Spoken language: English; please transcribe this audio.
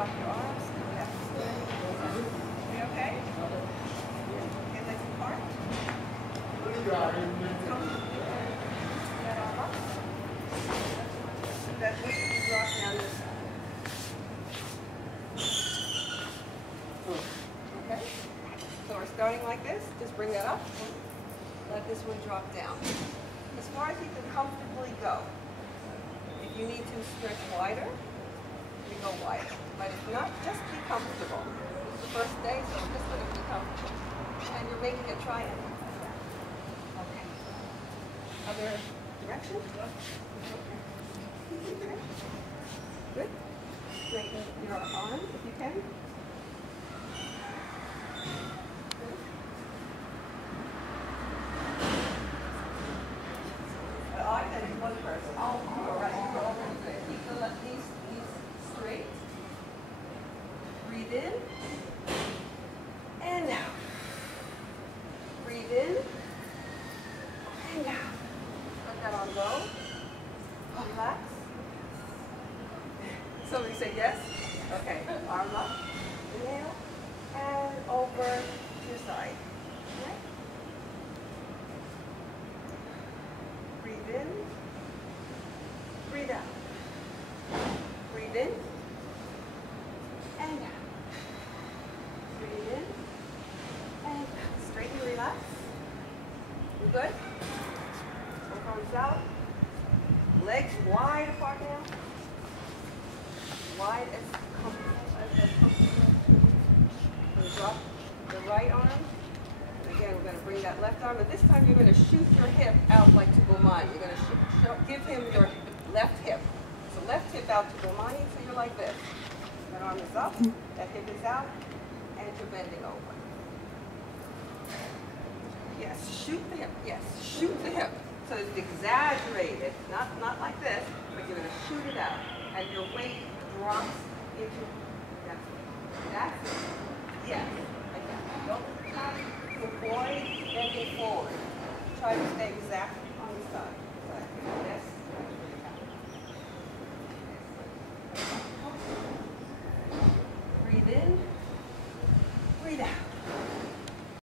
lock your arms. Yes. Are you okay? And let's apart. Come. That arm up. That lift you drop down this side. Okay? So we're starting like this. Just bring that up. Let this one drop down. As far as you can comfortably go. If you need to stretch wider, you go wider. But if not, just be comfortable. It's the first day, so just let it be comfortable. And you're making a triangle. Okay. Other direction? Okay. Good. Straighten your arm if you can. I said it's one person. All right, you're all good. Keep the left knees straight. Breathe in. And out. Breathe in. And out. Let that arm go. Relax. Somebody say yes? Okay. Arm up. Inhale. And over to your side. Okay. Breathe in. Breathe out. Breathe in. And out. Breathe in. And out. Straighten and relax. You good? Both arms out. Legs wide apart now. Wide as comfortable. We'll drop the right arm. Again, we're going to bring that left arm, but this time you're going to shoot your hip out like to Bomani. You're going to give him your left hip. So left hip out to Bomani, so you're like this. That arm is up, that hip is out, and you're bending over. Yes, shoot the hip. Yes, shoot the hip. So it's exaggerated, not like this, but you're going to shoot it out, and your weight drops into